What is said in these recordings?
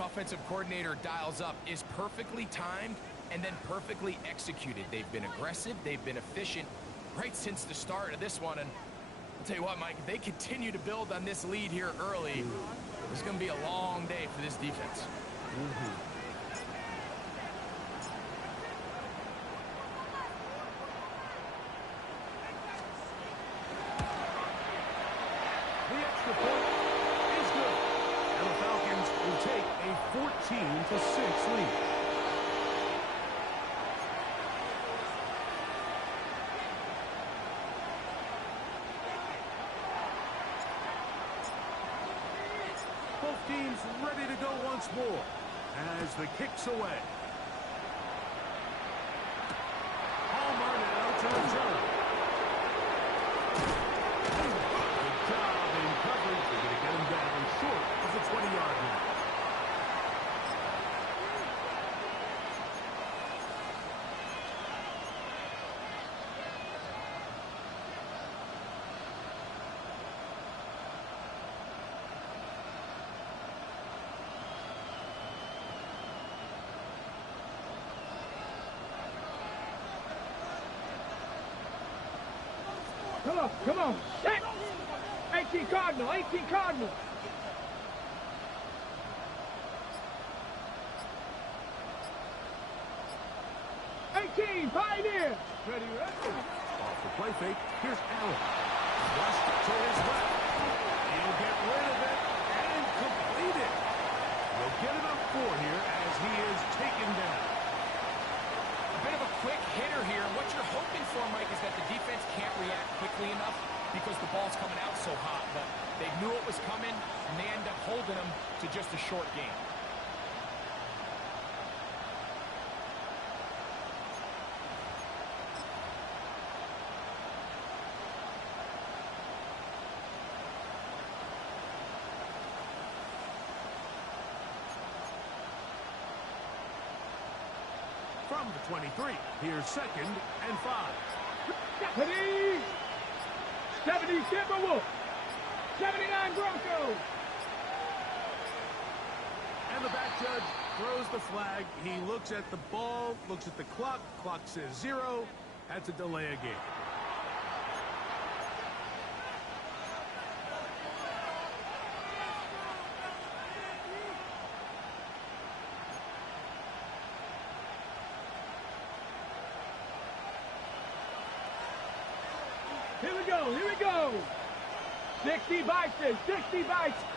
offensive coordinator dials up is perfectly timed and then perfectly executed. They've been aggressive, they've been efficient right since the start of this one. And I'll tell you what, Mike, if they continue to build on this lead here early, it's going to be a long day for this defense. The extra point is good. And the Falcons will take a 14-6 lead. Both teams ready to go once more as the kick's away. Palmer now to return. Good job in coverage. They're going to get him down short of the 20-yard line. Come on, set! 18 Cardinal, 18 Cardinal! Pioneer! Ready, ready. Off the play fake, here's Allen. Rushed to his left. He'll get rid of it and complete it. We'll get it up 4 here as he is taken down. A bit of a quick hitter here. What you're hoping for, Mike, is that the defense can't react quickly enough because the ball's coming out so hot. But they knew it was coming, and they end up holding them to just a short game. From the 23, here's 2nd and 5. 70 Timberwolves, 79 Broncos. And the back judge throws the flag. He looks at the ball, looks at the clock. Clock says 0. That's a delay of game. Here we go. 60 Bison, 60 Bison.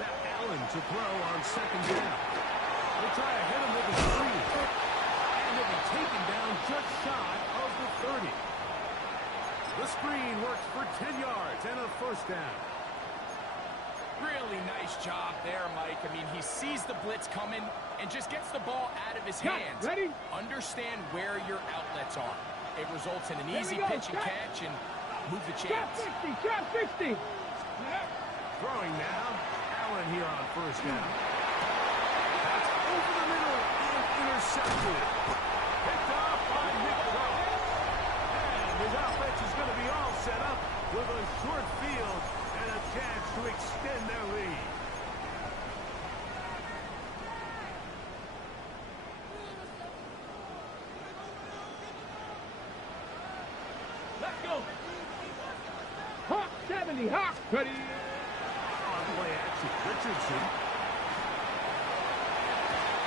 Now Allen to throw on 2nd down. They try to hit him with a screen. And he'll be taken down just shy of the 30. The screen works for 10 yards and a 1st down. Really nice job there, Mike. I mean, he sees the blitz coming and just gets the ball out of his hands. Ready? Understand where your outlets are. It results in an easy pitch and catch and move the chains. Trap 60. Throwing now. Allen here on 1st down. That's over the middle and intercepted. Picked off by Nick Rowe. And his offense is going to be all set up with a short field and a chance to extend their lead. Let's go. Hawk 70, Hawk. Ready. On play action, Richardson.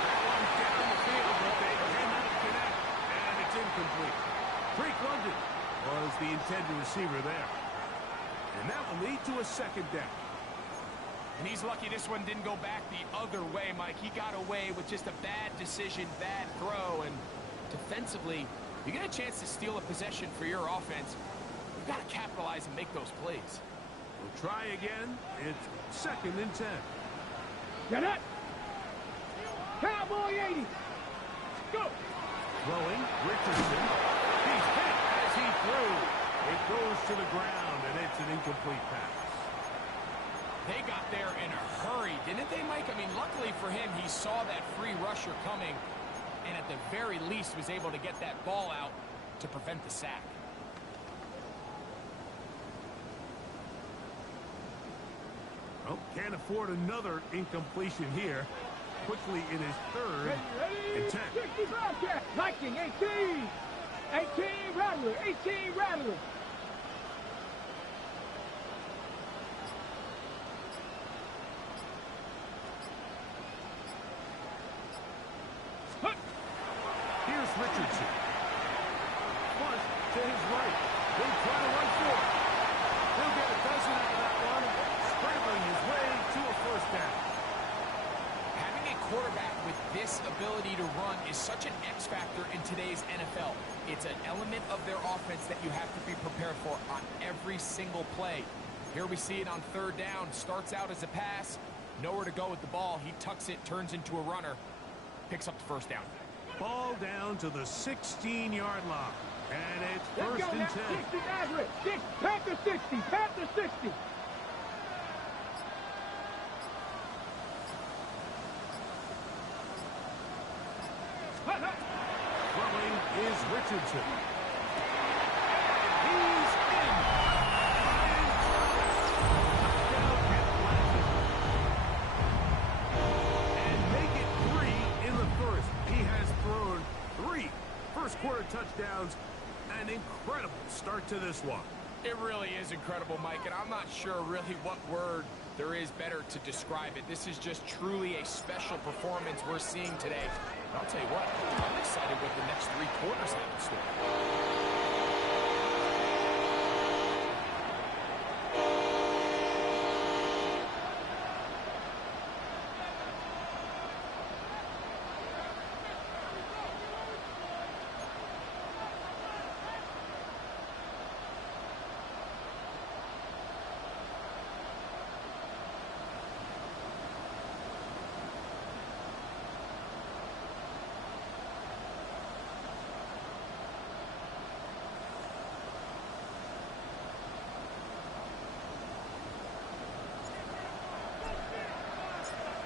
That one down the field, but they cannot connect, and it's incomplete. Drake London was the intended receiver there. And that will lead to a 2nd down. And he's lucky this one didn't go back the other way, Mike. He got away with just a bad decision, bad throw, and defensively, you get a chance to steal a possession for your offense. You've got to capitalize and make those plays. We'll try again. It's 2nd and 10. Get it. Cowboy 80. Go. Throwing, Richardson. He's hit as he threw. It goes to the ground, and it's an incomplete pass. They got there in a hurry, didn't they, Mike? I mean, luckily for him, he saw that free rusher coming, and at the very least was able to get that ball out to prevent the sack. Well, can't afford another incompletion here. quickly in his third Ready, and 10. 60 Bobcat. Viking, 18. 18 Rattler, 18 Rattler. Here's Richardson. Punt to his right. They'll try to run for it. He'll get a dozen out of that one, scrambling his way to a first down. Having a quarterback with this ability to run is such an X factor in today's NFL. It's an element of their offense that you have to be prepared for on every single play. Here we see it on third down. Starts out as a pass. Nowhere to go with the ball. He tucks it, turns into a runner. Picks up the first down. Ball down to the 16-yard line. And it's Let's first go and now. 10. 60 Nazareth. Panther 60. Panther 60. Throwing is Richardson. He's in. Touchdown Atlanta. And make it 3 in the first. He has thrown 3 first-quarter touchdowns. An incredible start to this one. It really is incredible, Mike, and I'm not sure really what word there is better to describe it. This is just truly a special performance we're seeing today. And I'll tell you what, I'm excited what the next 3 quarters have in store.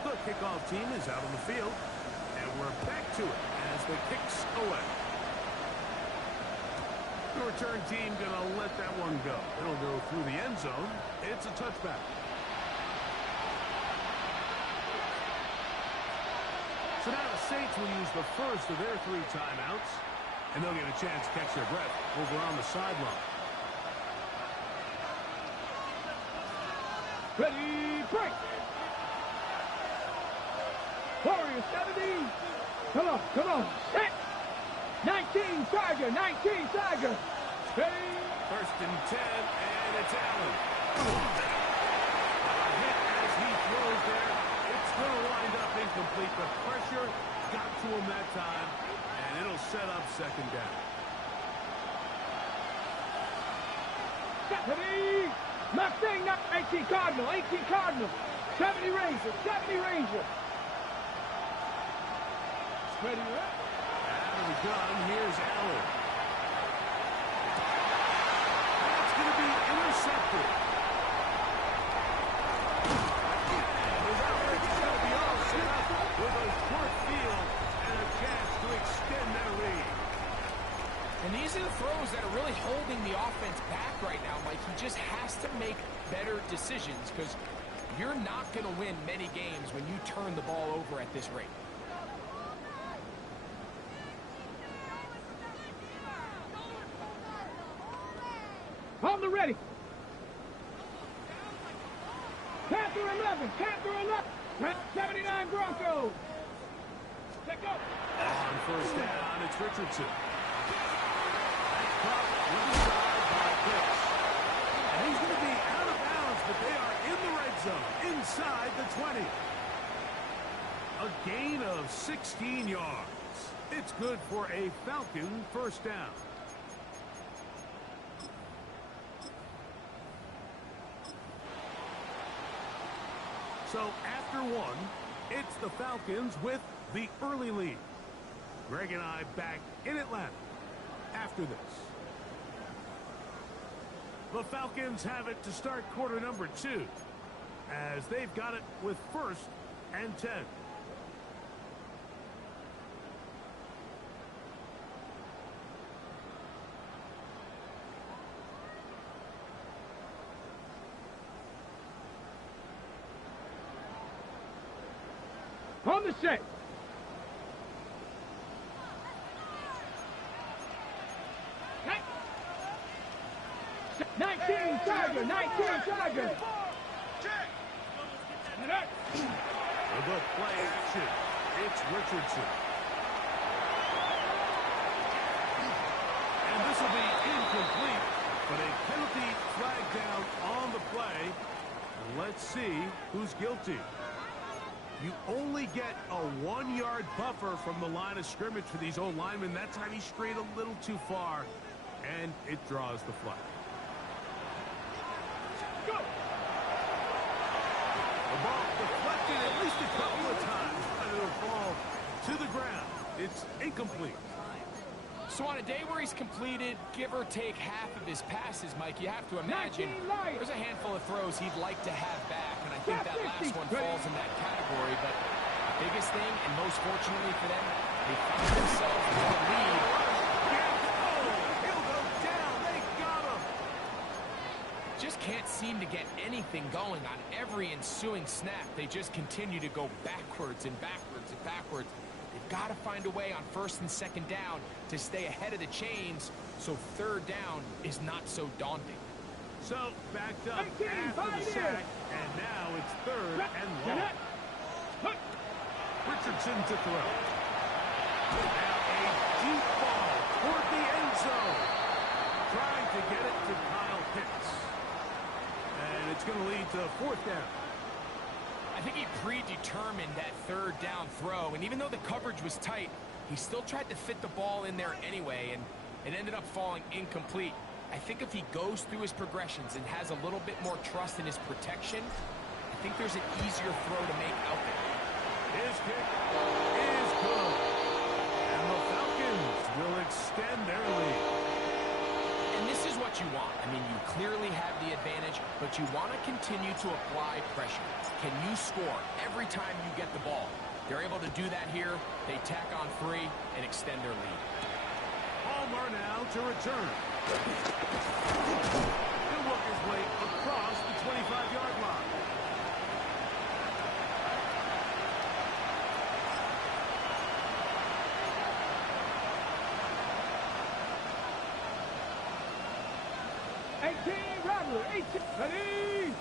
The kickoff team is out on the field, and we're back to it as the kick's away. The return team going to let that one go. It'll go through the end zone. It's a touchback. So now the Saints will use the first of their 3 timeouts, and they'll get a chance to catch their breath over on the sideline. Ready, break. Warriors 70. Come on. Set. 19 Tiger, 19 Tiger. Ready. First and 10, and it's Allen. A hit as he throws there. It's going to wind up incomplete, but pressure got to him that time, and it'll set up second down. Ready. Mustang, 18 Cardinal, 18 Cardinal. 70 Ranger, 70 Ranger. Ready, right? Out of the gun, here's Allen. That's going to be intercepted. And his offense is going to be all set up with a short field and a chance to extend their lead. And these are the throws that are really holding the offense back right now, Mike. He just has to make better decisions because you're not going to win many games when you turn the ball over at this rate. On the ready. Panther 11, Panther 11. 79 Broncos. Let go. On first down, it's Richardson. Caught inside by Pitts. And he's going to be out of bounds, but they are in the red zone, inside the 20. A gain of 16 yards. It's good for a Falcon first down. So after 1, it's the Falcons with the early lead. Greg and I back in Atlanta after this. The Falcons have it to start quarter number 2 as they've got it with first and 10. On the set. Hey. 19 Tiger, 19 Tiger. The play action. It's Richardson. And this will be incomplete, but a penalty flag down on the play. And let's see who's guilty. You only get a 1-yard buffer from the line of scrimmage for these old linemen. That time he strayed a little too far, and it draws the flag. Go. The ball deflected at least a couple of times, but it'll fall to the ground. It's incomplete. So on a day where he's completed, give or take half of his passes, Mike, you have to imagine there's a handful of throws he'd like to have back, and I think that last one falls in that category. But the biggest thing, and most fortunately for them, they found themselves with the lead. He'll go down. They got him. Just can't seem to get anything going on every ensuing snap. They just continue to go backwards and backwards and backwards. They've got to find a way on first and second down to stay ahead of the chains so third down is not so daunting. So backed up after the sack, and now it's third and long. Richardson to throw. Now a deep ball toward the end zone. Trying to get it to Kyle Pitts. And it's going to lead to fourth down. I think he predetermined that third down throw, and even though the coverage was tight, he still tried to fit the ball in there anyway, and it ended up falling incomplete. I think if he goes through his progressions and has a little bit more trust in his protection, I think there's an easier throw to make out there. His kick is good. And the Falcons will extend their lead. And this is what you want. I mean, you clearly have the advantage, but you want to continue to apply pressure. Can you score every time you get the ball? They're able to do that here. They tack on 3 and extend their lead. Palmer now to return. He'll work his way across the 25-yard line. Rattler, 18, ready,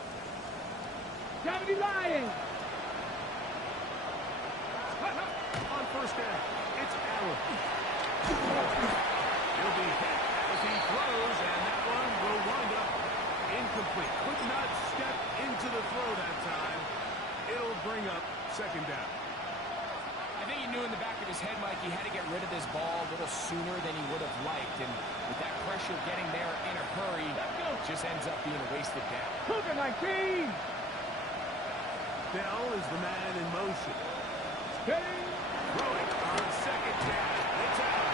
70 Lions. On first down, it's Allen. He'll be hit as he throws, and that one will wind up incomplete. Could not step into the throw that time. It'll bring up second down. I think he knew in the back of his head, Mike, he had to get rid of this ball a little sooner than he would have liked. And with that pressure getting there in a hurry, it just ends up being a wasted down. Cougar 19. Bell is the man in motion. Steady. Throwing on second down. It's out.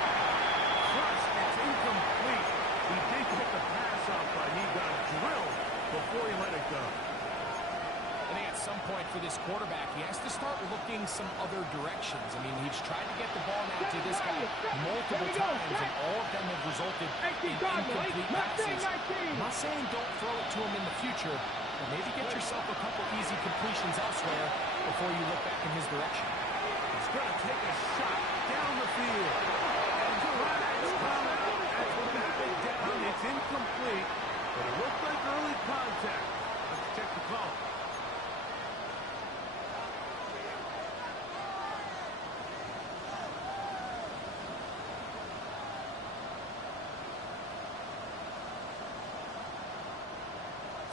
First, it's incomplete. He did pick the pass up, but he got drilled before he let it go. I think at some point for this quarterback, he has to start looking some other directions. I mean, he's tried to get the ball now to this guy multiple times, and all of them have resulted in incomplete passes. I'm not saying don't throw it to him in the future, but maybe get yourself a couple easy completions elsewhere before you look back in his direction. He's going to take a shot down the field. And flags come out as the batting down. It's incomplete, but it looked like early contact. Let's check the call.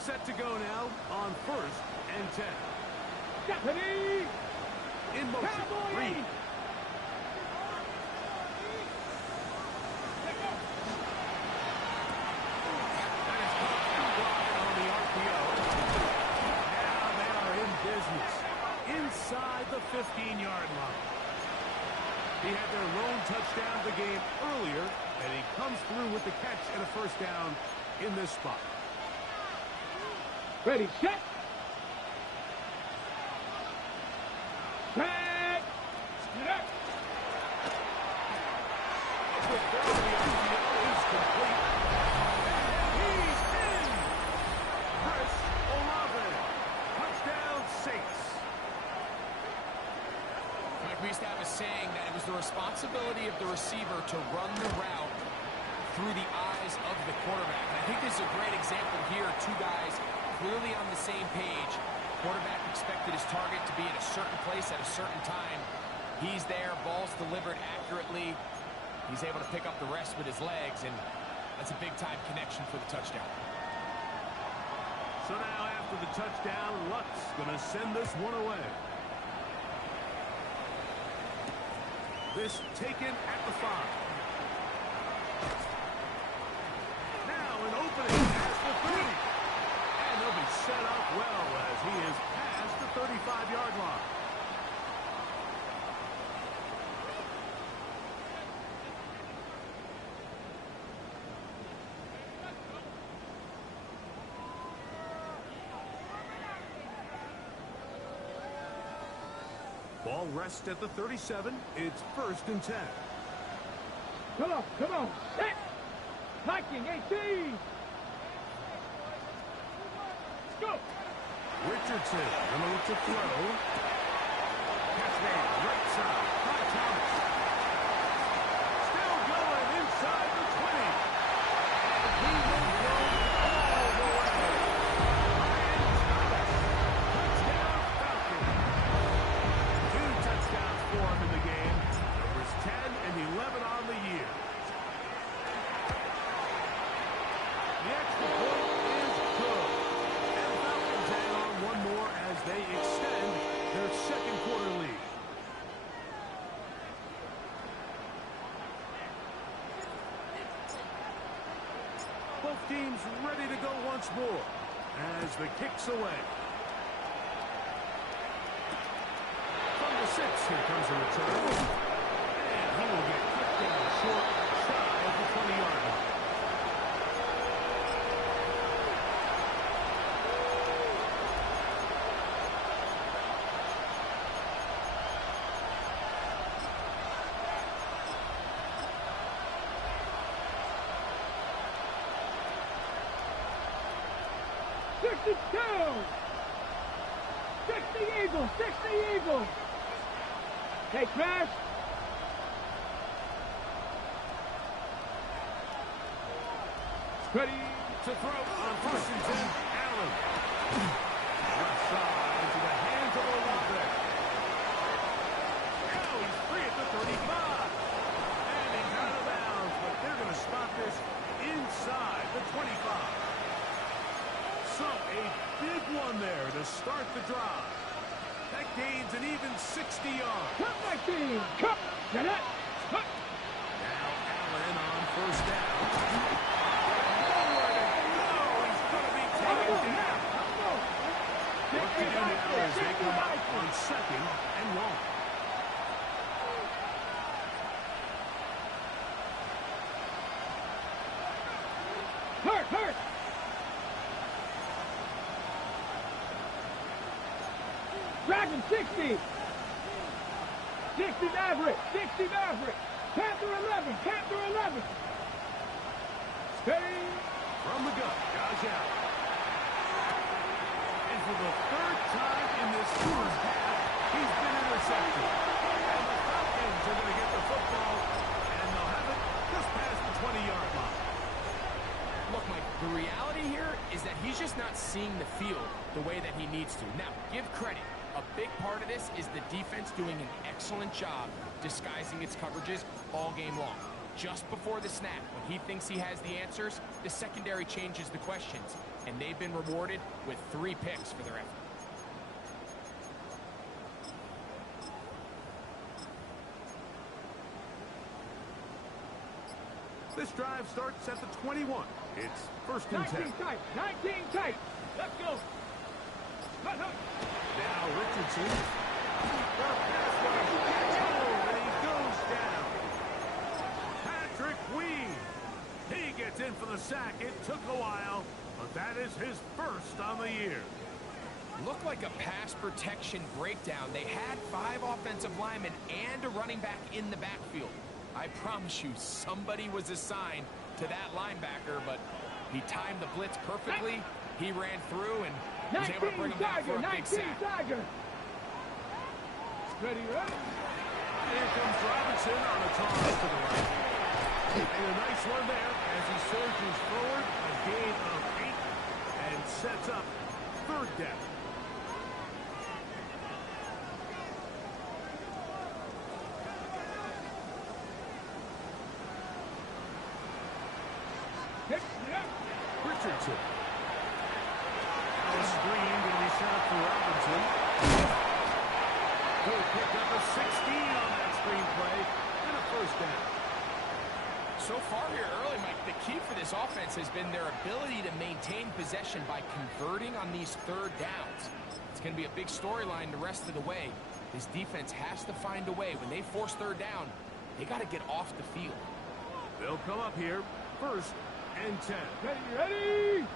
Set to go now on first and 10. Stephanie. In motion. Reed. That is caught and blocked on the RPO. Now they are in business. Inside the 15-yard line. He had their lone touchdown of the game earlier, and he comes through with the catch and a first down in this spot. Ready, set. Set. Set. With Bell, the RPO is complete. And he's in! Chris Olave. Touchdown, Saints. used to have a saying that it was the responsibility of the receiver to run the route through the eyes of the quarterback. And I think this is a great example here. Two guys clearly on the same page. Quarterback expected his target to be in a certain place at a certain time. He's there, ball's delivered accurately. He's able to pick up the rest with his legs, and that's a big-time connection for the touchdown. So now after the touchdown, Luck's going to send this one away. This taken at the 5. Now an opening at the 30. And they'll be set up well as he is past the 35-yard line. Ball rests at the 37. It's 1st and 10. Come on, come on. Set. Hiking 18. Let's go. Richardson going to look to throw. Catch made right side by Thomas. Still going inside the 20. And he will go all the way. Ryan Thomas. Touchdown Falcons. 2 touchdowns for him in the game. Numbers 10 and 11 on the year. The extra point is good. And Falcons hang on one more as they extend their 2nd quarter lead. Both teams ready to go once more as the kick's away. From the 6, here comes a return. And he will get kicked down short, shy of the 20-yard line. Eagles. Hey, Crash. Ready to throw on 1st and 10. Allen. Left side into the hands of Olave. Now he's free at the 35. And he's out of bounds, but they're going to stop this inside the 25. So a big one there to start the drive. That gains an even 60 yards. Come back, team. Come. Get it. Come. Now Allen on 1st down. Nowhere to go. He's going to be taken down. What to do now is they come up on 2nd and long. Hurt. Dragon 60. 60 Maverick. Panther 11. Steady. From the gun, guys out. And for the 3rd time in this first half, he's been intercepted. And the Falcons are going to get the football, and they'll have it just past the 20-yard line. Look, Mike, the reality here is that he's just not seeing the field the way that he needs to. Now, give credit. A big part of this is the defense doing an excellent job disguising its coverages all game long. Just before the snap, when he thinks he has the answers, the secondary changes the questions, and they've been rewarded with 3 picks for their effort. This drive starts at the 21. It's 1st and 10. 19 tight. Let's go. Now Richardson. The pass rush. And he goes down. Patrick Weed. He gets in for the sack. It took a while, but that is his 1st on the year. Looked like a pass protection breakdown. They had 5 offensive linemen and a running back in the backfield. I promise you, somebody was assigned to that linebacker, but he timed the blitz perfectly. He ran through and was able to bring him back for a big sack. Ready, right? sets up third down. Richardson. A screen going to be set up for Robinson. Good pick up a 16 on that screen play and a first down. So far here early, Mike, the key for this offense has been their ability to maintain possession by converting on these third downs. It's going to be a big storyline the rest of the way. This defense has to find a way. When they force third down, they got to get off the field. They'll come up here, first and 10. Ready!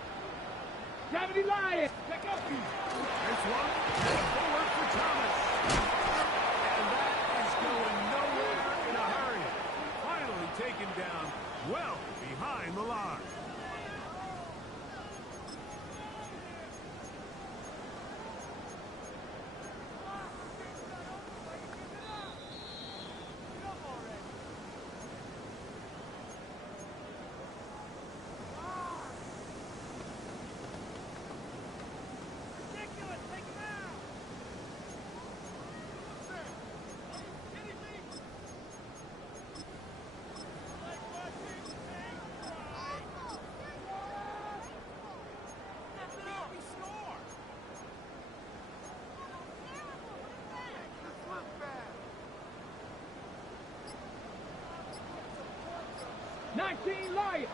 70 Lions! Check up you! This one, and forward for Thomas. And that is going nowhere in a hurry. Finally taken down well behind the line. Lions!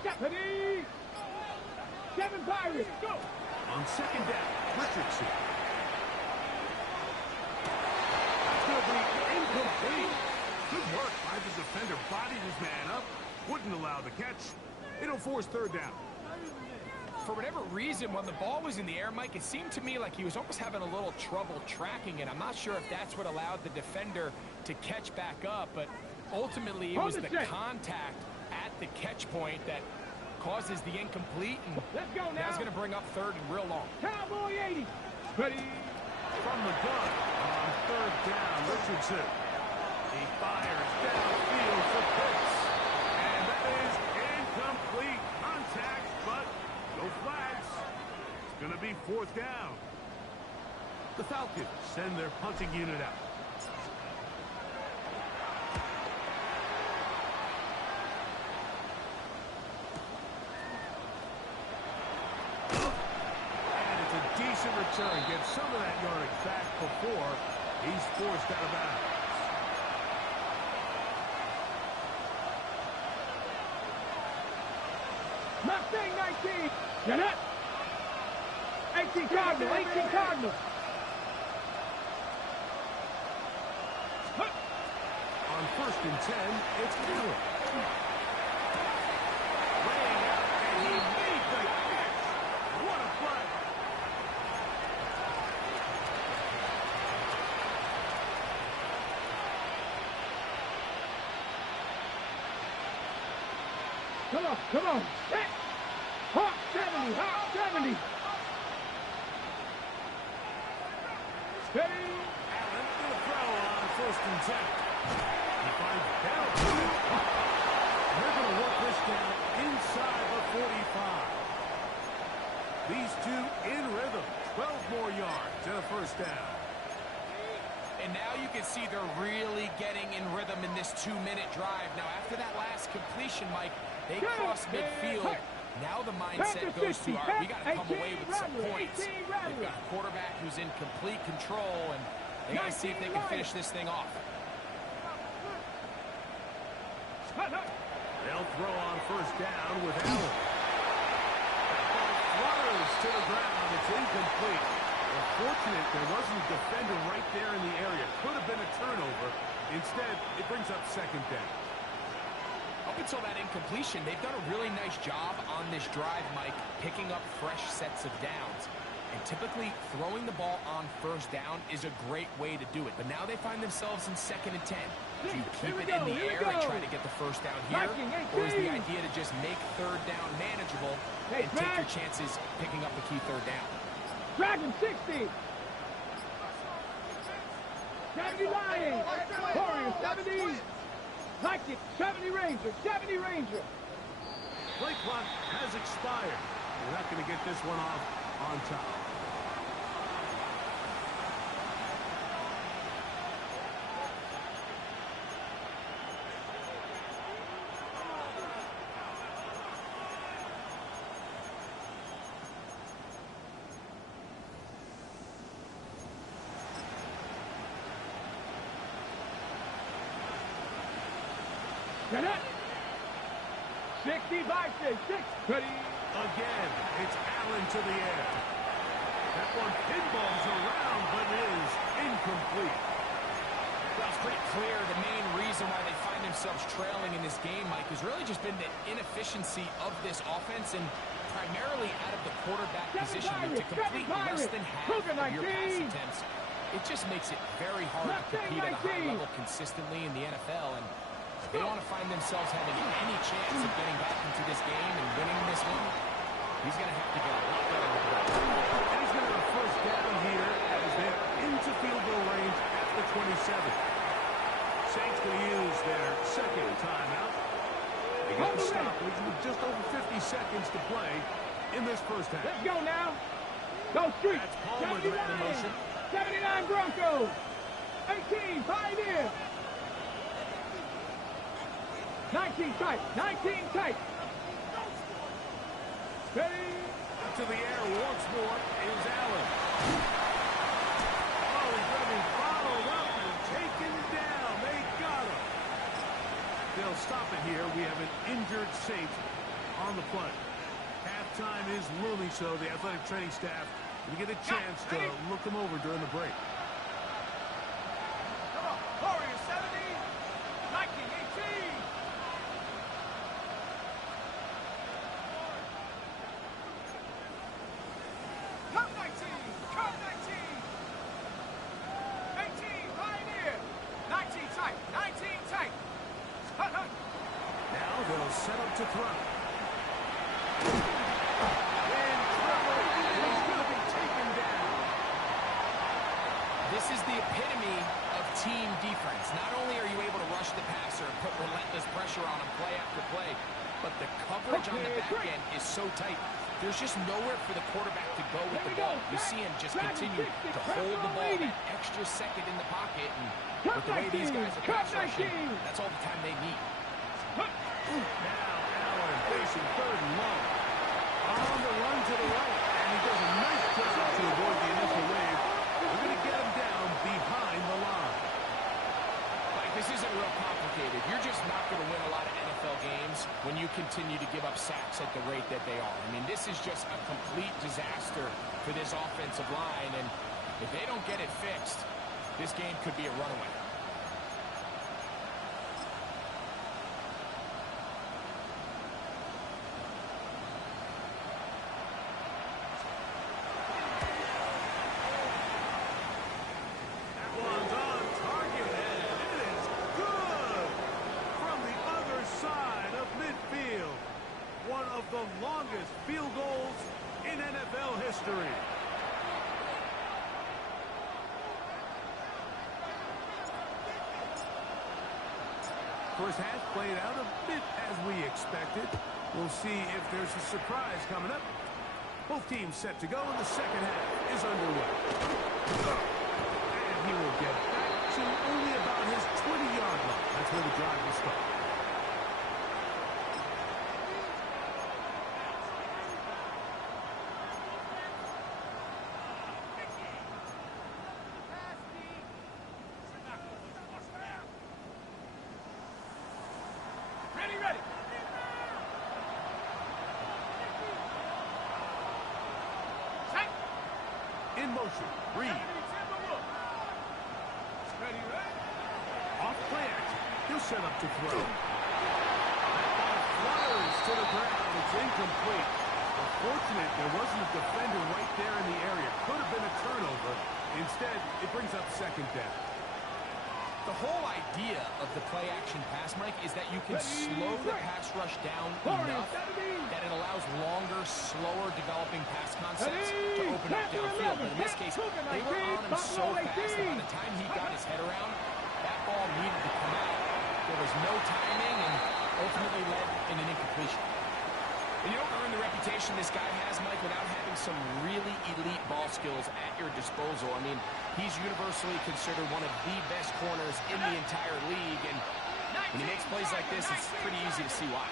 Stephanie! 7 Pirates! Go! On second down, Richardson. That's going to be incomplete. Good work by the defender. Bodied his man up. Wouldn't allow the catch. It'll force third down. For whatever reason, when the ball was in the air, Mike, it seemed to me like he was almost having a little trouble tracking it. I'm not sure if that's what allowed the defender to catch back up, but ultimately it was the contact at the catch point that causes the incomplete, and let's go now. That's going to bring up third and real long. Cowboy 80. Ready? From the gun on third down, Richardson. He fires downfield for Pitts. And that is incomplete contact, but no flags. It's going to be fourth down. The Falcons send their punting unit out. Return, get some of that yardage back before he's forced out of bounds. Mustang 19. Get it. 18 Cardinal. 18 Cardinal. On first and 10, it's Allen. Laying out, and he made the catch. What a play. Come on. Hey. Hawk 70. Hawk 70. Steady. Allen to the throw on first and 10. He finds Bell. They're going to work this down inside the 45. These two in rhythm. 12 more yards and a first down. And now you can see they're really getting in rhythm in this 2-minute drive. Now, after that last completion, Mike, they cross midfield. Now the mindset goes to, all right, we got to come away with some points. They've got a quarterback who's in complete control, and they got to see if they can finish this thing off. They'll throw on first down with Allen. That ball flutters to the ground. It's incomplete. Fortunate there wasn't a defender right there in the area. Could have been a turnover. Instead, it brings up second down. Up until that incompletion, they've done a really nice job on this drive, Mike, picking up fresh sets of downs. And typically, throwing the ball on first down is a great way to do it. But now they find themselves in second and 10. Do you keep it in the air and try to get the first down here? Or is the idea to just make third down manageable and take your chances picking up the key third down? Dragon 60. 70 Lions. Warriors 70. Vikings 70 Ranger. 70 Ranger. Play clock has expired. We're not going to get this one off on top. Get it. 65-6. Ready. Again, it's Allen to the air. That one pinballs around, but is incomplete. Well, it's pretty clear the main reason why they find themselves trailing in this game, Mike, has really just been the inefficiency of this offense and primarily out of the quarterback position. To complete less than half of your pass attempts, it just makes it very hard to compete at a high level consistently in the NFL. And they want to find themselves having any chance of getting back into this game and winning this one. He's going to have to get a lot better with the ball. And he's going to have a first down here as they're into field goal range at the 27. Saints going to use their second timeout. They get the stoppage with just over 50 seconds to play in this first half. Let's go now. Go street. That's Palmer that in motion. 79 Broncos. 18 Pioneer. 19 tight. 19 tight. Ready. To the air once more is Allen. Oh, he's going to be followed up and taken down. They got him. They'll stop it here. We have an injured Saint on the play. Halftime is looming, so the athletic training staff will get a chance to look them over during the break. Come on. Warrior 70. 19-18. Come 19. Come 19. 18 Pioneer. 19 tight. 19 tight. Hut, hut. Now they'll set up to throw. This is the epitome of team defense. Not only are you able to rush the passer and put relentless pressure on him play after play, but the coverage on the back end is so tight. There's just nowhere for the quarterback to go with the ball. You see him just continue to hold the ball that extra second in the pocket, and with the way these guys are pass rushing, that's all the time they need. Now Allen facing third and long. On the run to the right, and he does a nice job to avoid the initial wave. We're going to get him down behind the line. Like, this isn't real complicated. You're just not going to win a lot of NFL games when you continue to give up sacks at the rate that they are. I mean, this is just a complete disaster for this offensive line, and if they don't get it fixed, this game could be a runaway. One's on target, and it is good from the other side of midfield. One of the longest field goals in NFL history. First half played out a bit as we expected. We'll see if there's a surprise coming up. Both teams set to go, and the second half is underway. And he will get back to only about his 20-yard line. That's where the drive will start. Ready, ready. Tight. In motion, Reed. Ready, ready. Off play action. He'll set up to throw. That ball flutters to the ground. It's incomplete. Unfortunate there wasn't a defender right there in the area. Could have been a turnover. Instead, it brings up second down. The whole idea of the play-action pass, Mike, is that you can slow the pass rush down enough that it allows longer, slower developing pass concepts to open up downfield. But in this case, they were on him so fast that by the time he got his head around, that ball needed to come out. There was no timing and ultimately led in an incompletion. And you don't earn the reputation this guy has, Mike, without having some really elite ball skills at your disposal. I mean, he's universally considered one of the best corners in the entire league, and when he makes plays like this, it's pretty easy to see why.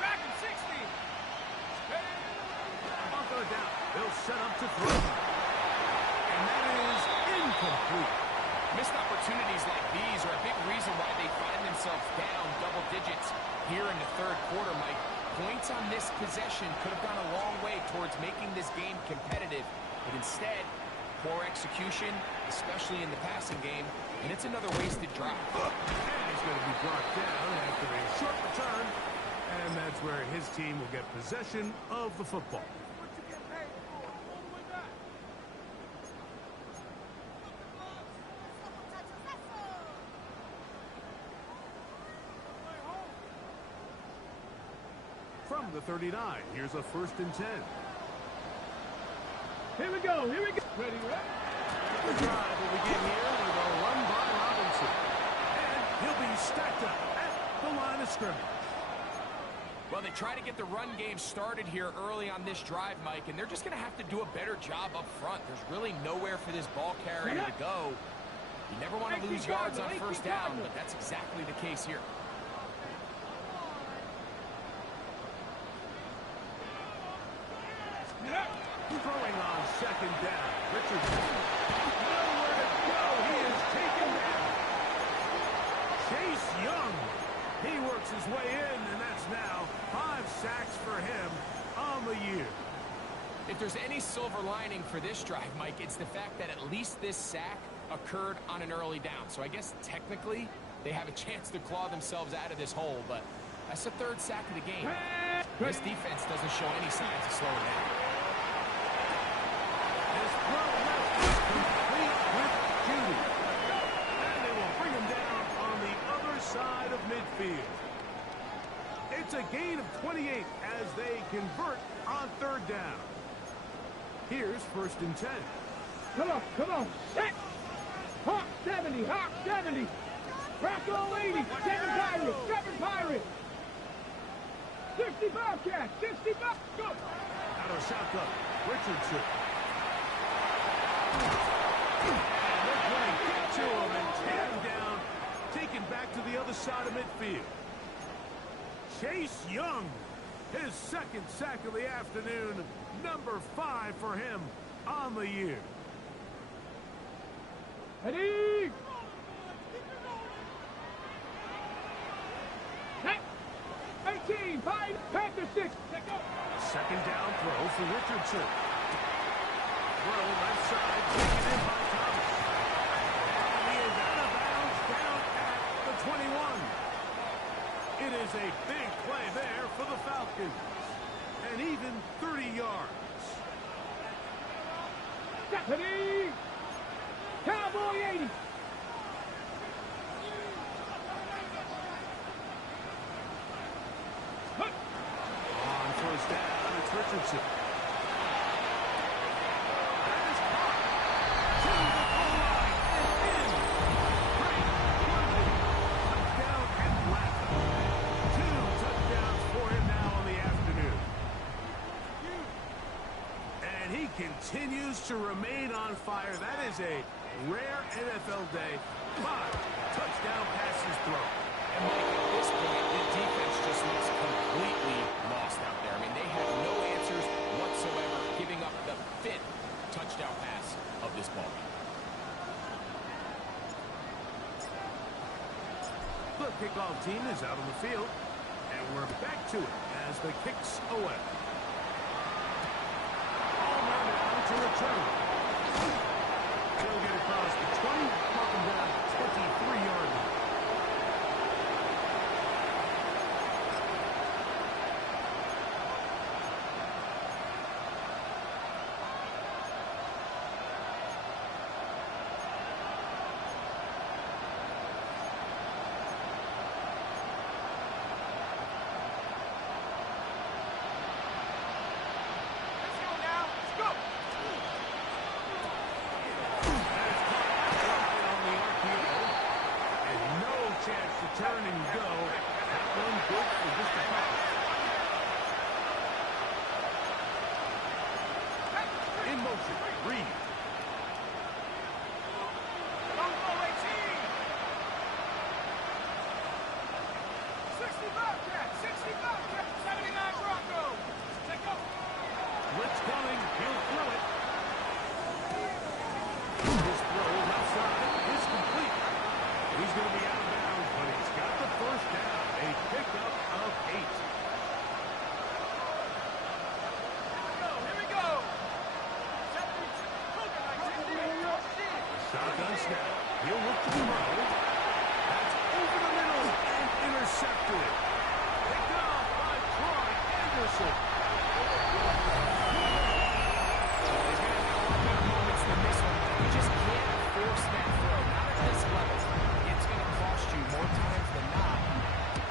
Dragon 60. On third down, they'll set up to throw. And that is incomplete. Missed opportunities like these are a big reason why they find themselves down double digits here in the third quarter, Mike. Points on this possession could have gone a long way towards making this game competitive, but instead, poor execution, especially in the passing game, and it's another wasted drive. And he's going to be brought down after a short return, and that's where his team will get possession of the football. From the 39, here's a 1st and 10. Here we go. Ready, ready. The drive will begin here with a run by Robinson. And he'll be stacked up at the line of scrimmage. Well, they try to get the run game started here early on this drive, Mike, and they're just going to have to do a better job up front. There's really nowhere for this ball carrier to go. You never want to lose yards on first down, but that's exactly the case here. Throwing on 2nd down. Richardson. Nowhere to go. He is taken down. Chase Young. He works his way in, and that's now 5 sacks for him on the year. If there's any silver lining for this drive, Mike, it's the fact that at least this sack occurred on an early down. So I guess technically they have a chance to claw themselves out of this hole, but that's the 3rd sack of the game. This defense doesn't show any signs of slowing down. This throw left is complete with Judy. And they will bring him down on the other side of midfield. It's a gain of 28 as they convert on 3rd down. Here's 1st and 10. Come on. Set. Hawk 70. Hawk 70. Rocco 80. 7 Pirates. 7 Pirates. 60 Bobcats. 60 Bobcats. Go. Out of shotgun. Richardson. And they're going to get to him and tear him down. Taken back to the other side of midfield. Chase Young. His 2nd sack of the afternoon. Number 5 for him on the year. Ready. Set. 18. 5. Panther 6. Let go. 2nd down throw for Richardson. Throw left side, taken in by Thomas. And he is out of bounds down at the 21. It is a big play there for the Falcons. And even 30 yards. Ready. Cowboy 80. On 1st down, it's Richardson. That is caught. To the goal line and in. Great running. Touchdown Atlanta. 2 touchdowns for him now on the afternoon. And he continues to remain on fire. That is a rare NFL day. 5 touchdown passes thrown. And Mike, at this point, the defense just looks completely lost out there. I mean, they have no answers whatsoever, giving up the 5th touchdown pass of this ball game. The kickoff team is out on the field, and we're back to it as the kicks away. Palmer now to return. He'll get across the 20, mark him down 23-yard line. Blitz coming. He'll throw it. His throw left side is complete. He's going to be out of bounds, but he's got the first down. A pickup of 8. Here we go. Shotgun snap. He'll look to the right. That's over the middle and intercepted. Picked off by Troy Anderson. He's going to have a lot better moments than this one. You just can't force that throw. Not at this level. It's going to cost you more times than not.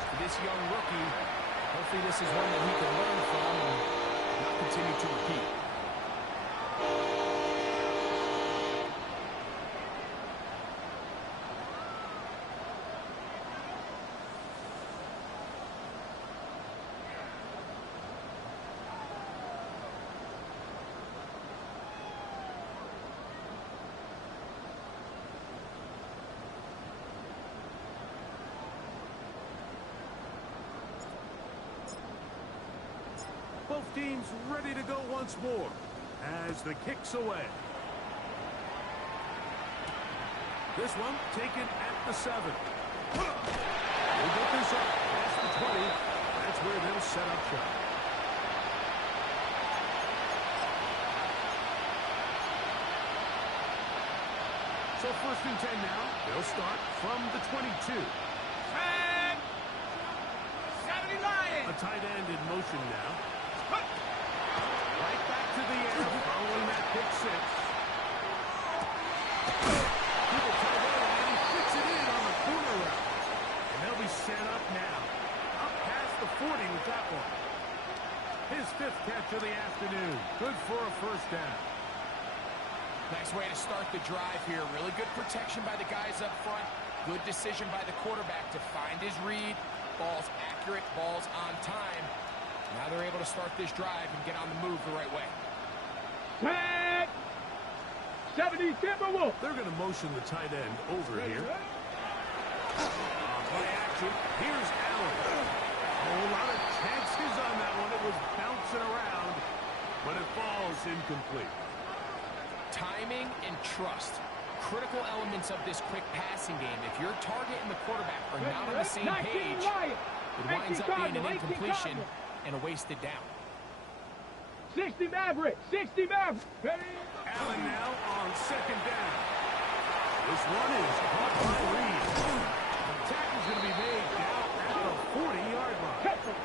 For this young rookie, hopefully this is one that he can learn from and not continue to repeat. Both teams ready to go once more as the kick's away. This one taken at the 7. We'll get this up past the 20. That's where they'll set up shop. So 1st and 10 now. They'll start from the 22. A tight end in motion now. Right back to the air following that pick 6. To the tight end, and he fits it in on the corner route. And they'll be set up now. Up past the 40 with that one. His 5th catch of the afternoon. Good for a first down. Nice way to start the drive here. Really good protection by the guys up front. Good decision by the quarterback to find his read. Ball's accurate, ball's on time. Now they're able to start this drive and get on the move the right way. Tag! 70 Timberwolves. They're going to motion the tight end over here. Play action. Here's Allen. A whole lot of chances on that one. It was bouncing around, but it falls incomplete. Timing and trust. Critical elements of this quick passing game. If your target and the quarterback are not on the same page, it winds up being an incompletion and a wasted down. 60 Maverick. 60 Maverick. Allen now on 2nd down. This one is caught by Reed. The tackle's going to be made down at the 40-yard line. Careful.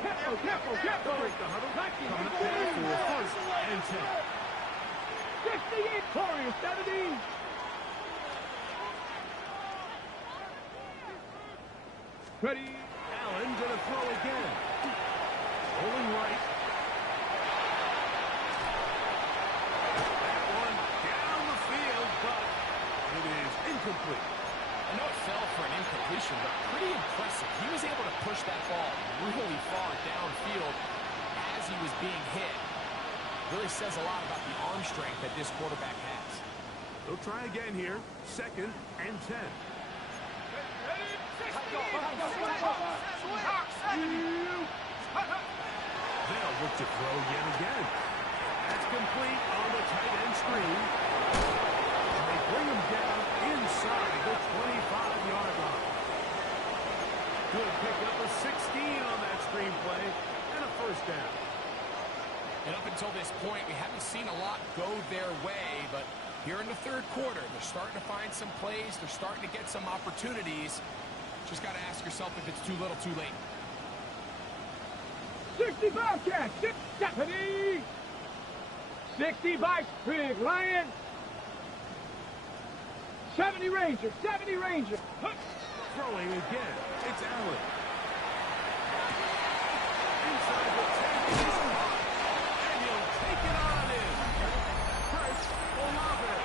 Break the huddle. Coming up there for 1st and 10. 68 Warriors. 70. Ready. Allen going to throw again. Rolling right. That one down the field, but it is incomplete. I know it fell for an incompletion, but pretty impressive. He was able to push that ball really far downfield as he was being hit. Really says a lot about the arm strength that this quarterback has. They'll try again here. 2nd and 10. They'll look to throw yet again. That's complete on the tight end screen. And they bring him down inside the 25-yard line. Good pickup of 16 on that screen play and a first down. And up until this point, we haven't seen a lot go their way, but here in the 3rd quarter, they're starting to find some plays. They're starting to get some opportunities. Just got to ask yourself if it's too little, too late. 60 Bobcats. 70. 60 by Big Lion. 70 Rangers. 70 Rangers. Throwing again. It's Allen. Inside the 10. And he'll take it on in. Chris Olave.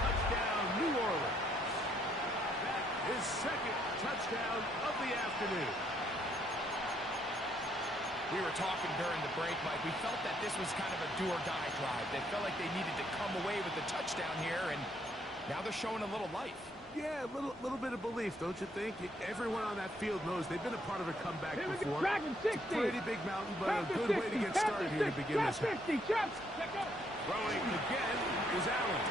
Touchdown, New Orleans. That is 2nd touchdown of the afternoon. We were talking during the break, Mike. We felt that this was kind of a do-or-die drive. They felt like they needed to come away with the touchdown here, and now they're showing a little life. Yeah, a little bit of belief, don't you think? Everyone on that field knows they've been a part of a comeback Here we go. before. Dragon 60. It's a pretty big mountain, but a Chapter good way to 60, get started here to begin Chapter this half. 50, Chapter 50. Throwing again is Allen.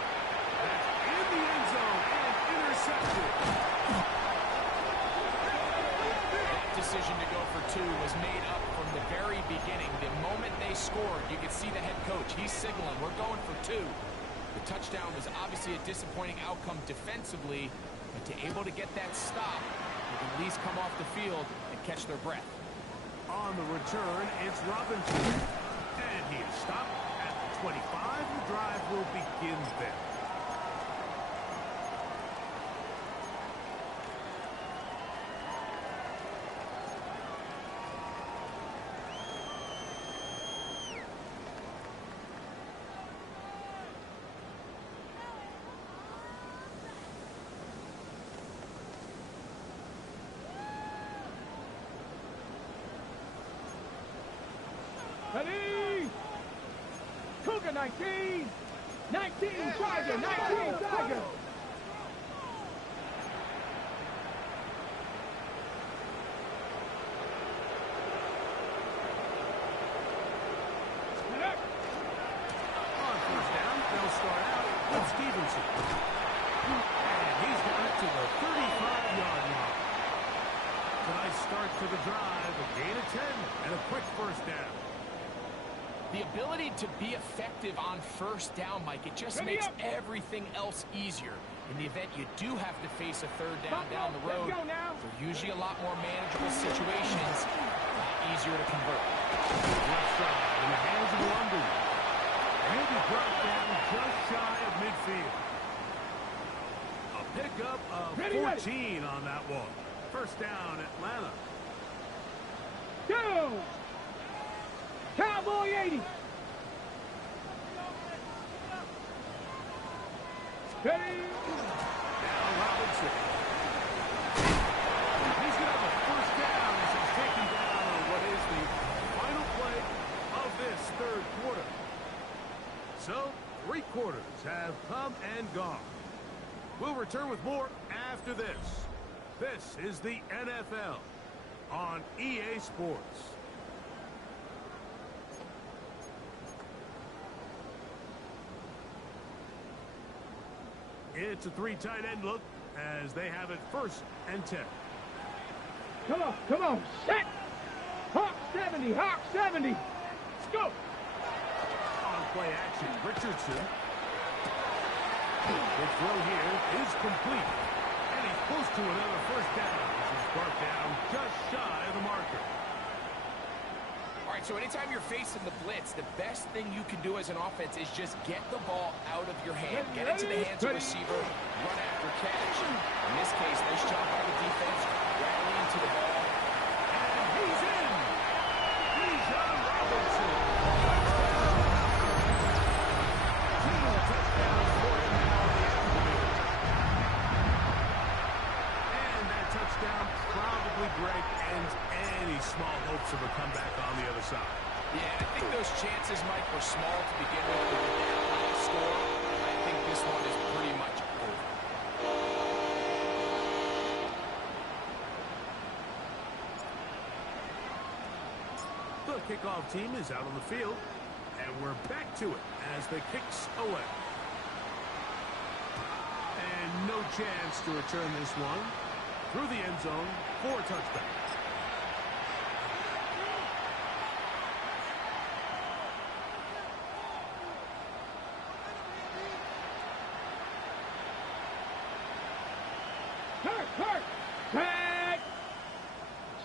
That's in the end zone and intercepted. That decision to go for two was made up from the very beginning. The moment they scored, you could see the head coach. He's signaling, we're going for two. The touchdown was obviously a disappointing outcome defensively, but to able to get that stop, they can at least come off the field and catch their breath. On the return, it's Robinson. And he is stopped at the 25. The drive will begin there. Ready? Cougar 19. 19 Tiger. 19 Tiger. On first down, they'll start out with Stevenson. And he's got it to the 35-yard line. It's a nice start to the drive, a gain of 10, and a quick first down. The ability to be effective on first down, Mike, it just makes everything else easier. In the event you do have to face a third down the road, they're usually a lot more manageable situations, easier to convert. Left side in the hands of London. He'll be brought down just shy of midfield. A pickup of 14 on that one. First down, Atlanta. Go! Cowboy 80. Ready? Now Robinson. He's going to have a first down as he's taken down on what is the final play of this third quarter. So, 3 quarters have come and gone. We'll return with more after this. This is the NFL on EA Sports. It's a 3 tight end look as they have it 1st and 10. Come on, set! Hawk 70, Hawk 70. Let's go! On play action, Richardson. The throw here is complete. And he's close to another first down. This is brought down just shy of the marker. All right, so anytime you're facing the blitz, the best thing you can do as an offense is just get the ball out of your hand. Get into the hands of the receiver, run after catch. In this case, nice job by the defense, rallying to the ball. And he's in! Bijan Robinson. Touchdown. 2 touchdowns for him now in the afternoon. And that touchdown probably break ends any small hopes of a comeback on the other side. Yeah, I think those chances, Mike, were small to begin with that high score. I think this one is pretty much over. The kickoff team is out on the field, and we're back to it as the kicks away. And no chance to return this one through the end zone for a touchdown. Hurt! Tag!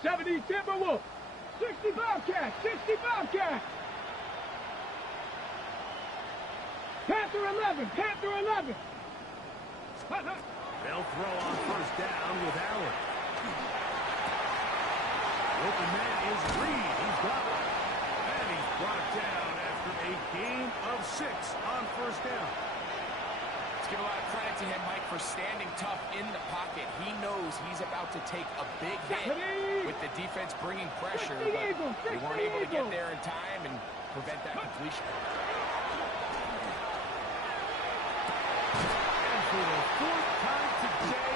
70 Timberwolf! 60 Bobcat! 60 Bobcat! Panther 11! Panther 11! They'll throw on first down with Allen. Open man is Reed. He's got it. And he's brought down after a gain of 6 on first down. Let's give a lot of credit to him, Mike, for standing tough in the pocket. He knows he's about to take a big hit with the defense bringing pressure, but they weren't able to get there in time and prevent that completion. And for the 4th time today,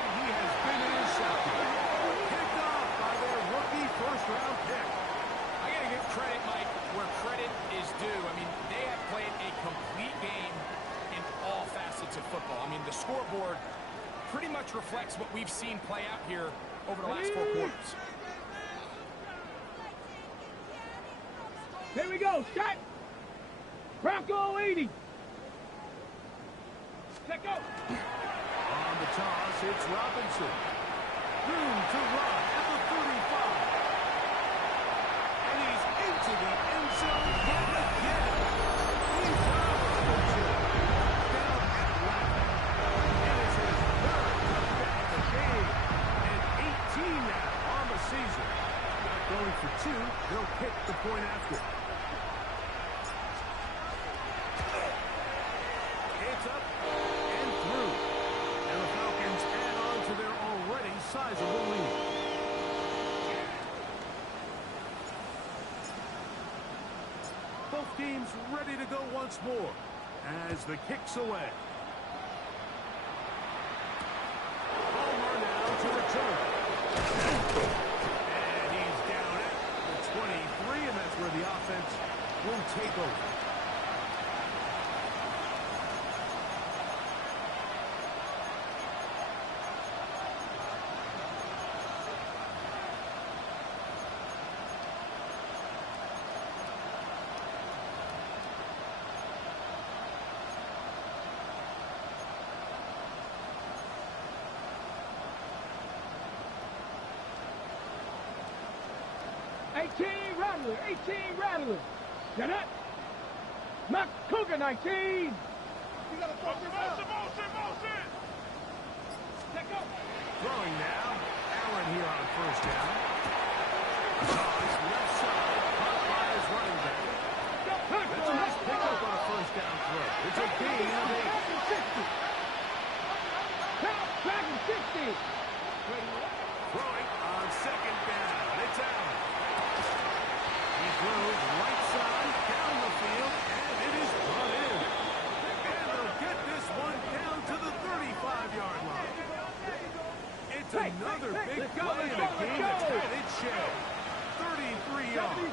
pretty much reflects what we've seen play out here over the last 4 quarters. Here we go, set. Bronco 80. Set go. On the toss, it's Robinson. Room to run at the 35. And he's into the end zone yet again. He's Robinson. Down at left. It is his third touchdown of the game. And 18 now on the season. Not going for 2. They'll kick the point after. It's up and through. And the Falcons add on to their already sizable lead. Both teams ready to go once more as the kick's away. Palmer now to return. And he's down at the 23, and that's where the offense will take over. Rattler. Get it. Matt Cougar 19. You got to motion. Take go. Throwing now. Allen here on first down. Toss left side. Caught by his running back. That's a nice pickup on a first down throw. It's a gain of 8. Dragon 60. Throwing on second down. It's Allen. He throws right side down the field, and it is brought in. And they'll get this one down to the 35-yard line. It's another big play in a game that's had its share. 33 yards.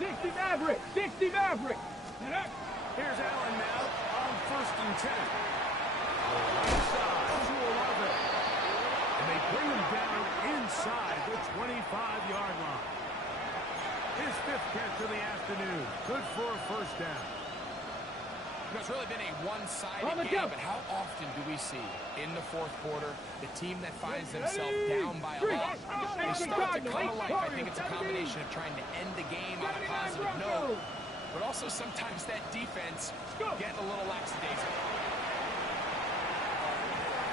60 Maverick. 60 Maverick. Here's Allen now on first and 10. Right side to 11. And they bring him down inside the 25-yard line. His 5th catch of the afternoon. Good for a first down. It's really been a one-sided game, but how often do we see in the 4th quarter the team that finds themselves down by a lot, they start to come alive. I think it's a combination of trying to end the game on a positive note, but also sometimes that defense getting a little lackadaisical.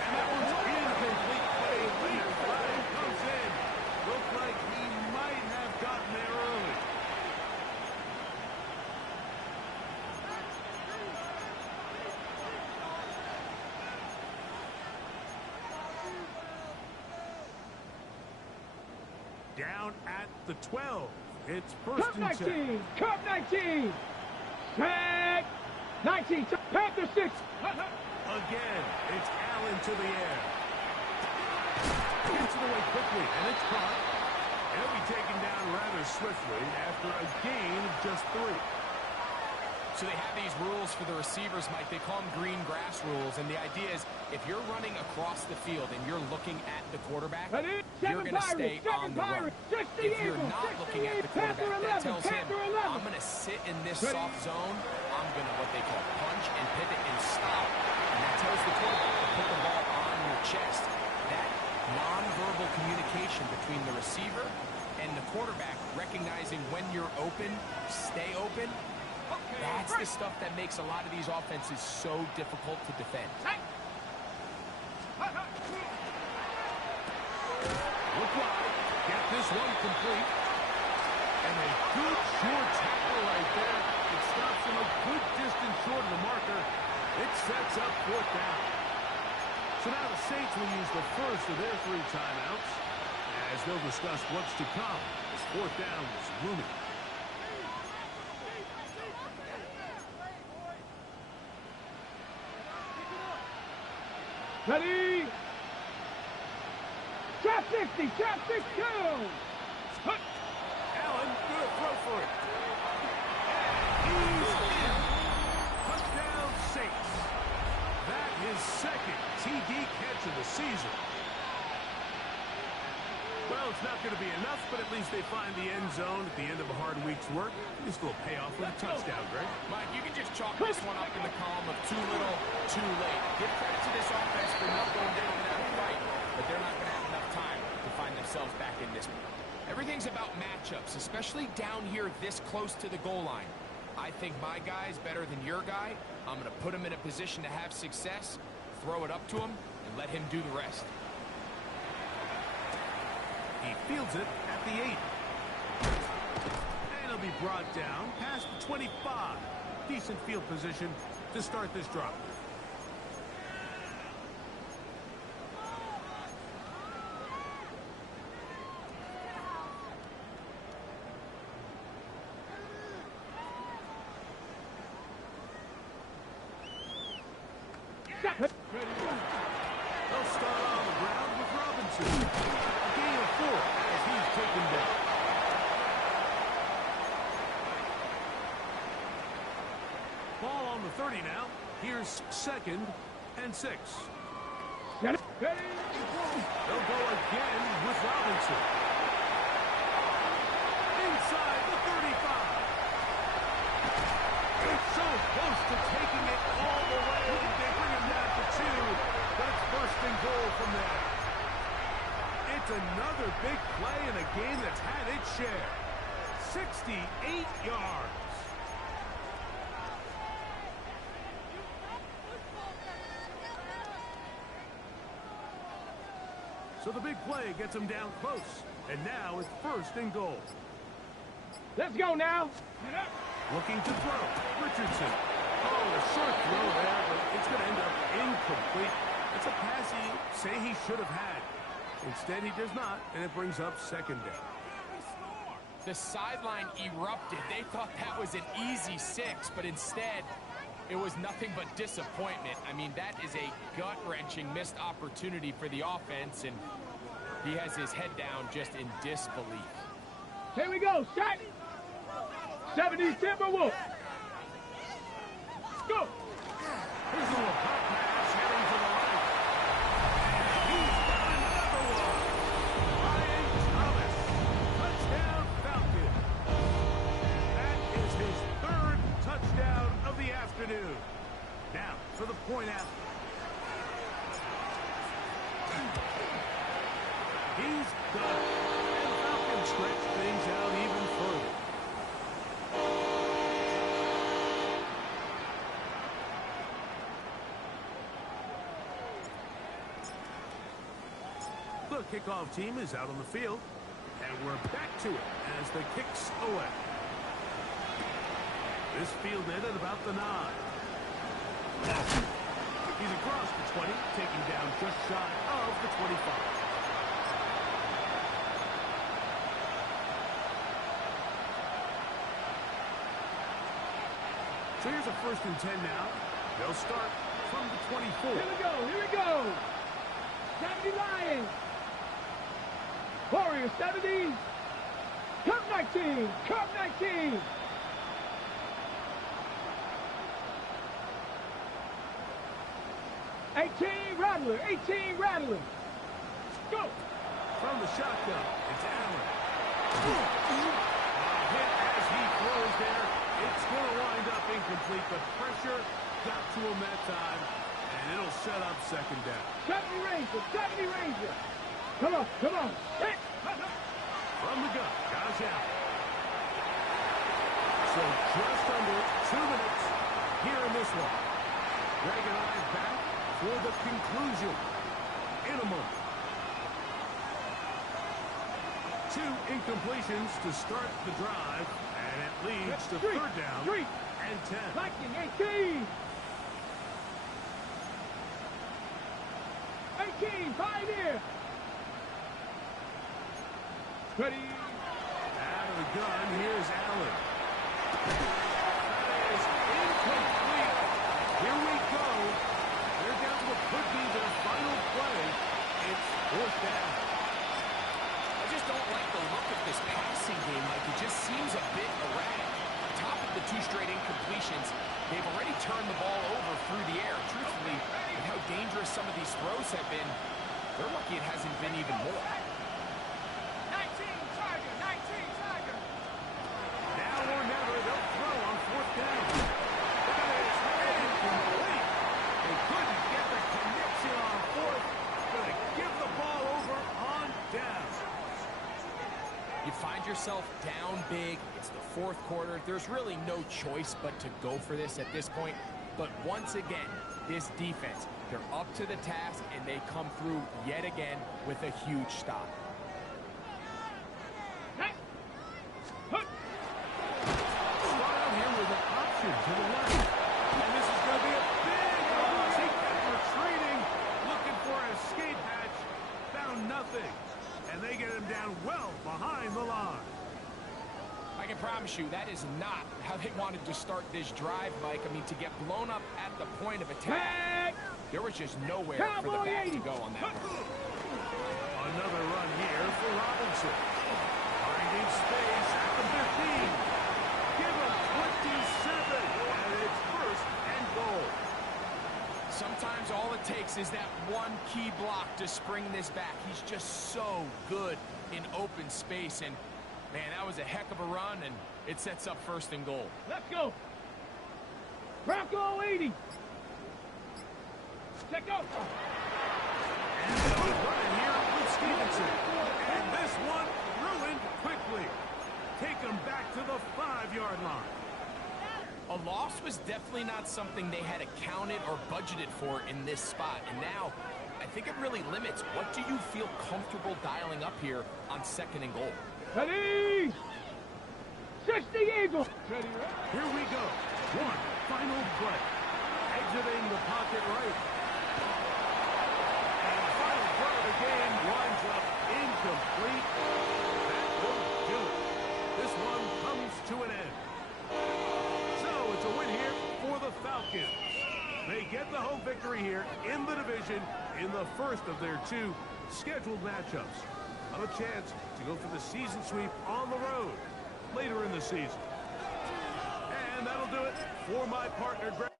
And that one's incomplete. Late flag comes in. Looked like he might have gotten there early. Down at the 12. It's first and 10. Cup 19. Tag 19. Panther 6. Again, it's Allen to the air. Gets it away quickly, and it's caught. He'll be taken down rather swiftly after a gain of just 3. So they have these rules for the receivers, Mike. They call them green grass rules, and the idea is if you're running across the field and you're looking at the quarterback, you're going to stay on the run. If you're not looking at the quarterback, that tells him, I'm going to sit in this soft zone. I'm going to what they call punch and pivot and stop. And that tells the quarterback to put the ball on your chest. That nonverbal communication between the receiver and the quarterback, recognizing when you're open, stay open, that's the stuff that makes a lot of these offenses so difficult to defend. Look wide. Get this one complete. And a good short tackle right there. It stops him a good distance short of the marker. It sets up 4th down. So now the Saints will use the first of their 3 timeouts as they'll discuss what's to come as 4th down is looming. Ready? Trap 60, trap 62. Allen, good throw for it. He's in. Touchdown, Saints. his second TD catch of the season. Well, it's not going to be enough, but at least they find the end zone at the end of a hard week's work. This will pay off with a touchdown, Greg. Mike, you can just chalk this one up in the column of too little, too late. Give credit to this offense for not going down in that fight, but they're not going to have enough time to find themselves back in this one. Everything's about matchups, especially down here this close to the goal line. I think my guy's better than your guy. I'm going to put him in a position to have success, throw it up to him, and let him do the rest. He fields it at the 8. And he'll be brought down past the 25. Decent field position to start this drive. They'll start on the ground with Robinson. A gain of 4 as he's taken down. Ball on the 30 now. Here's 2nd and 6. Got it. They'll go again with Robinson. Inside the 35. It's so close to taking it all the way. They bring him down to 2, but it's first and goal from there. It's another big play in a game that's had its share. 68 yards. So the big play gets him down close. And now it's first and goal. Let's go now. Looking to throw. Richardson. Oh, a short throw there, but it's going to end up incomplete. It's a pass he say he should have had. Instead, he does not, and it brings up 2nd down. The sideline erupted. They thought that was an easy 6, but instead, it was nothing but disappointment. I mean, that is a gut-wrenching missed opportunity for the offense, and he has his head down just in disbelief. Here we go. Set. 70 Timberwolves. Go. Here's a little pop pass heading to the right. And he's got another one. Ryan Thomas. Touchdown Falcon. That is his 3rd touchdown of the afternoon. Now for the point after. He's done it. And Falcons stretch things out even further. The kickoff team is out on the field, and we're back to it as the kick's away. This field net at about the 9. He's across the 20, taking down just shy of the 25. So here's a 1st and 10 now. They'll start from the 24. Here we go. Here we go. 70 Lions. Warriors 70. Cup 19. Cup 19. Rattler. 18 Rattler. Go. From the shotgun, it's Allen. Hit as he throws there. It's going to wind up incomplete, but pressure got to him that time, and it'll set up 2nd down. 70 Ranger. 70 Ranger. Come on. Come on. Hit. From the gun, Josh Allen. So just under 2 minutes here in this one. Greg and I back for the conclusion in a moment. 2 incompletions to start the drive, and it leads to 3rd down and 10. Viking 18. 18. Pioneer. Ready. Out of the gun, here's Allen. That is incomplete. Here we go. They're down to what could be their final play. It's 4th down. I just don't like the look of this passing game. Like, it just seems a bit erratic. On top of the 2 straight incompletions, they've already turned the ball over through the air. Truthfully, with how these throws have been, they're lucky it hasn't been even more. 19 Tiger, 19 Tiger. Now or never, they'll throw on fourth down. That is incomplete. They couldn't get the connection on fourth. Gonna give the ball over on down. You find yourself down big. It's the fourth quarter. There's really no choice but to go for this at this point. But once again, this defense, they're up to the task, and they come through yet again with a huge stop. Start out here with an option to the left. And this is going to be a big loss. He kept retreating, looking for an escape hatch. Found nothing. And they get him down well behind the line. I can promise you that is not how they wanted to start this drive, Mike. I mean, to get blown up at the point of attack, there was just nowhere for the back to go on that one. Another run here for Robinson. Finding space at the 15. Give him 27, and it's first and goal. Sometimes all it takes is that one key block to spring this back. He's just so good in open space, and man, that was a heck of a run, and it sets up first and goal. Let's go. Bronco 80. Check out. And they'll run it here with Stevenson. And this one ruined quickly. Take him back to the 5-yard line. A loss was definitely not something they had accounted or budgeted for in this spot, and now I think it really limits what do you feel comfortable dialing up here on second and goal. Ready. 60 Eagles. Ready, right? Here we go. One final play. Exiting the pocket right. And the final play of the game winds up incomplete. That will do it. This one comes to an end. So it's a win here for the Falcons. They get the home victory here in the division in the first of their 2 scheduled matchups. A chance to go for the season sweep on the road later in the season. And that'll do it for my partner, Greg.